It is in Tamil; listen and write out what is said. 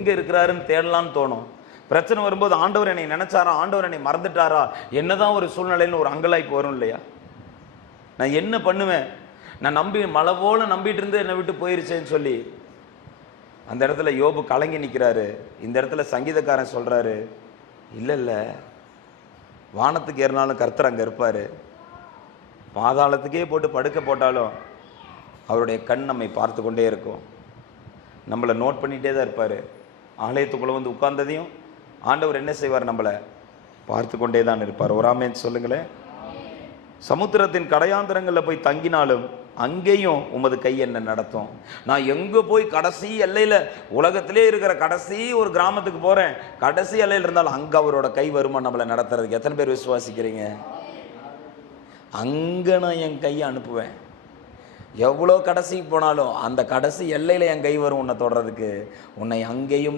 எங்க இருக்கிறாருன்னு தேடலாம்னு தோணும். பிரச்சனை வரும்போது ஆண்டவர் என்னை நினைச்சாரா, ஆண்டவர் என்னை மறந்துட்டாரா, என்னதான் ஒரு சூழ்நிலைன்னு ஒரு அங்கலாய்ப்பு வரும் இல்லையா? நான் என்ன பண்ணுவேன்? நான் நம்பி மலை போல நம்பிட்டு இருந்து என்னை விட்டு போயிருச்சேன்னு சொல்லி அந்த இடத்துல யோபு கலங்கி நிற்கிறாரு. இந்த இடத்துல சங்கீதக்காரன் சொல்றாரு, இல்லை இல்லை, வானத்துக்கு ஏறினாலும் கர்த்தர் அங்கே இருப்பார், பாதாளத்துக்கே போட்டு படுக்க போட்டாலும் அவருடைய கண் நம்மை பார்த்து கொண்டே இருக்கும், நம்மளை நோட் பண்ணிகிட்டே தான் இருப்பார். ஆலயத்துக்குள்ளே வந்து உட்கார்ந்ததையும் ஆண்டவர் என்ன செய்வார்? நம்மளை பார்த்து கொண்டே தான் இருப்பார். ஒரு ஆமென் சொல்லுங்களேன். சமுத்திரத்தின் கடையாந்தரங்களில் போய் தங்கினாலும் அங்கேயும் உமது கை என்ன நடத்தும். நான் எங்கே போய் கடைசி எல்லையில், உலகத்திலே இருக்கிற கடைசி ஒரு கிராமத்துக்கு போகிறேன், கடைசி எல்லையில் இருந்தாலும் அங்கே அவரோட கை வருமா நம்மளை நடத்துறதுக்கு? எத்தனை பேர் விசுவாசிக்கிறீங்க? அங்கே நான் என் கையை அனுப்புவேன். எவ்வளோ கடைசிக்கு போனாலும் அந்த கடைசி எல்லையில் என் கை வரும் உன்னை தொடறதுக்கு. உன்னை அங்கேயும்